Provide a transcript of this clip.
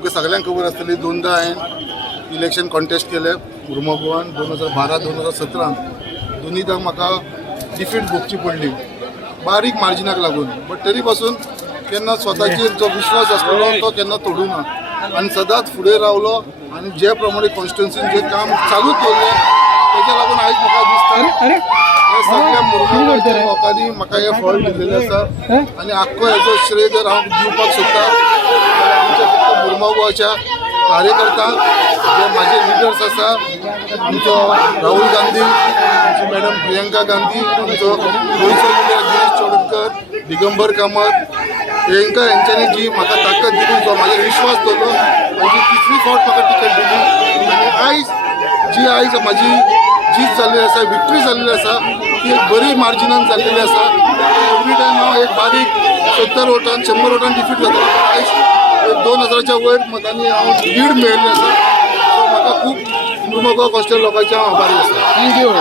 तुमकां सगळ्यांक खबर आसतली दोनदा हांवें इलेक्शन कॉन्टेस्ट केले मुर्मुगांवान 2012-2017 दोनीदां म्हाका डिफीट भोगची पडली बारीक मार्जिनाक लागून. बट तरी पासून केन्ना स्वताचेर जो विश्वास आसलेलो तो केन्ना तोडूं ना आनी सदांच फुडें रावलो आनी जे प्रमाणे कॉन्स्टिट्युन्सीन जे काम चालू दवरलें तेज्या लागून आयज म्हाका दिसता हे सगळ्या मुर्मुगांवच्या लोकांनी म्हाका हे फळ दिलेलें आसा आनी आख्खो हेजो श्रेय जर हांव दिवपाक सोदतां जाल्यार आमच्या फक्त मुर्मुगांवच्या कार्यकर्त्यांक जे माझे लिडर्स आसा आमचो राहुल गांधी आमची मॅडम प्रियंका गांधी आमचो गोंयचो लिडर गिरीश चोडकर दिगंबर कामत हेंच्यांनी जी म्हाका ताकद दिली जो म्हाजेर विश्वास दवरलो आनी तिसरी फावट म्हाका टिकेट दिली आनी आयज जी आयज म्हाजी जीत जाल्ली आसा विक्ट्री जाल्ली आसा ती एक बरी मार्जिनान जाल्लेली आसा. एवरी टायम हांव एक बारीक 70 वोटान 100 वोटान डिफीट जातालो आयज 2000च्या वयर मतांनी हांव लीड मेळिल्लें आसा. सो म्हाका खूब मुर्मुगांव कॉन्स्टिट्युएंसी लोकांचे हांव आभारी आसा. थँक्यू.